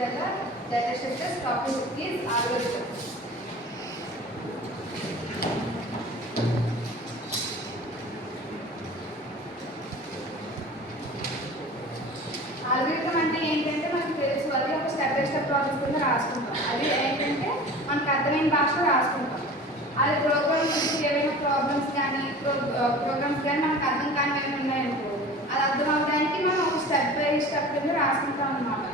together, data structures, topic is algorithm. Algorithm అంటే ఏంటంటే మనకు తెలుసు, అది ఒక స్టెప్ బై స్టెప్ ప్రాసెస్ కింద రాసుకుంటాం. అది ఏంటంటే మనకు అర్థమైన భాషలో రాసుకుంటాం. అది ప్రోగ్రామ్స్ ఏవైనా ప్రాబ్లమ్స్ కానీ ప్రోగ్రామ్స్ కానీ మనకు అర్థం కానీ ఏమైనా ఉన్నాయనుకో, అది అర్థం అవడానికి మనం ఒక స్టెప్ బై స్టెప్ కింద రాసుకుంటాం అన్నమాట.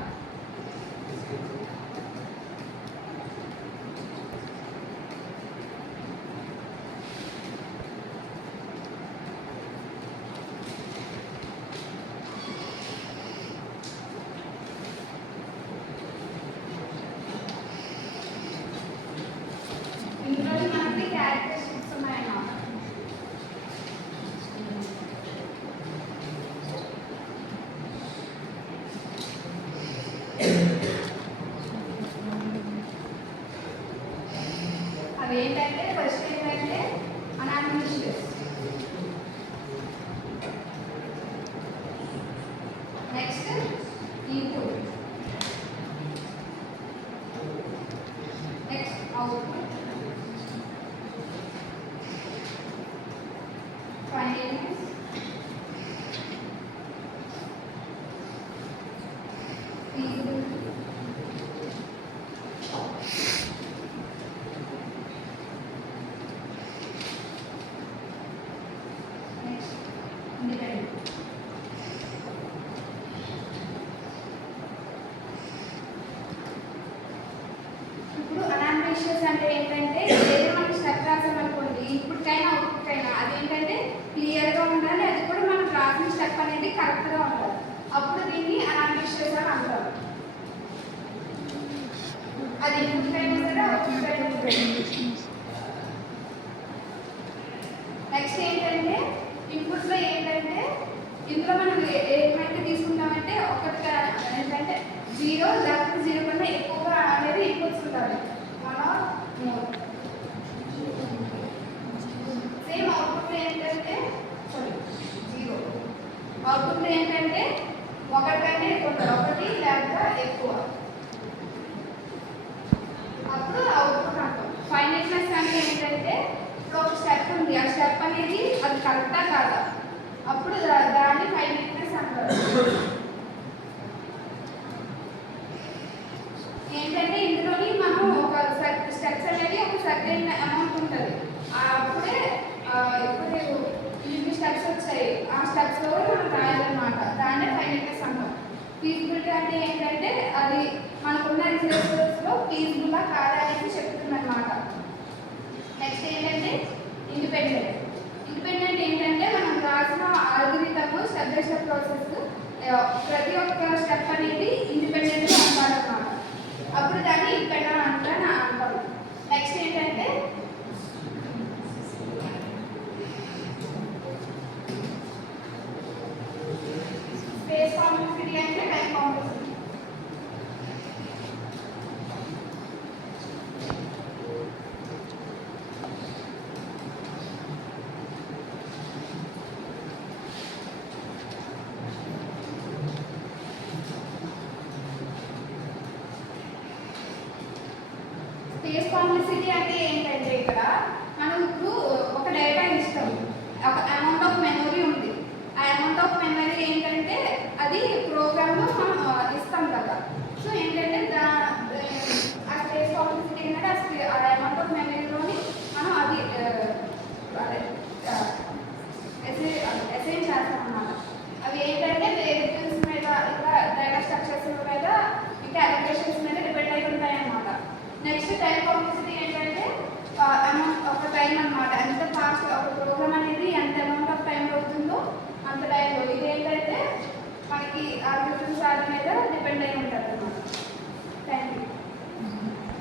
అవి ఏంటంటే ఫస్ట్ ఏంటంటే anonymous, next input, next output, finalness, ఇప్పుడు అనానిమస్ అంటే ఏంటంటే ఏదైనా మనం స్టెప్ రాసామనుకోండి, ఇన్పుట్కైనా అవుట్పుట్కైనా అదేంటంటే క్లియర్గా ఉండాలి, అది కూడా మనం రాసిన స్టెప్ అనేది కరెక్ట్గా ఉండాలి. అప్పుడు దీన్ని అనానిమస్ అని అంటారు. అది ఇన్పుట్కైనా సరే అవుట్పుట్కైనా సరే. నెక్స్ట్ ఏంటంటే ఇన్పుట్లో ఏంటంటే ఇందులో మనం ఏమైతే తీసుకుంటామంటే ఒకటి ఏంటంటే 0 లేకపోతే 0 కన్నా ఎక్కువగా అనేది ఇన్పుట్స్ ఉండాలి. సేమ్ అవుట్పుట్లో ఏంటంటే 0. అవుట్పుట్లో ఏంటంటే ఒకటి కంటే ఎక్కువ ఉండాలి, ఒకటి లేకపోతే ఎక్కువ, అప్పుడు అవుట్పుట్ అంటాం. ఫైనల్నెస్ అంటే ఏంటంటే ఇప్పుడు ఒక స్టెప్ ఉంది, ఆ స్టెప్ అనేది అది కరెక్టా కాదా, అప్పుడు దాన్ని ఫైనల్నెస్ అంటారు. ఏంటంటే ఇందులోని మనం ఒక స్టెప్స్ అనేది ఒక సర్టెన్ అమౌంట్ ఉంటుంది, అప్పుడే ఇప్పుడు ఇన్ని స్టెప్స్ వచ్చాయి, ఆ స్టెప్స్లో కూడా మనం రాయాలన్నమాట. దాన్నే ఫైనల్నెస్ అంటాం. ఫీజిబిలిటీ అంటే ఏంటంటే అది మనకున్న రిసోర్సెస్లో ఫీజిబుల్గా కాదా అనేది చెప్తుందన్నమాట. నెక్స్ట్ ఏంటంటే ఇండిపెండెంట్. ఇండిపెండెంట్ ఏంటంటే మనం రాసిన algorithm step by step process ప్రతి ఒక్క స్టెప్ అనేది ఇండిపెండెంట్గా ఉండాలన్నమాట. అప్పుడు దాన్ని ఇండిపెండెంట్ అంటారు అంటాం. నెక్స్ట్ ఏంటంటే స్పేస్ కాంప్లెక్సిటీ అంటే టైం కాంప్లెక్సిటీ. స్పేస్ కాంప్లెక్సిటీ అంటే ఏంటంటే ఇక్కడ మనం ఇప్పుడు ఒక డేటా ఇస్తాం, ఒక అమౌంట్ ఆఫ్ మెమరీ ఉంది. ఆ అమౌంట్ ఆఫ్ మెమరీ ఏంటంటే అది ప్రోగ్రామ్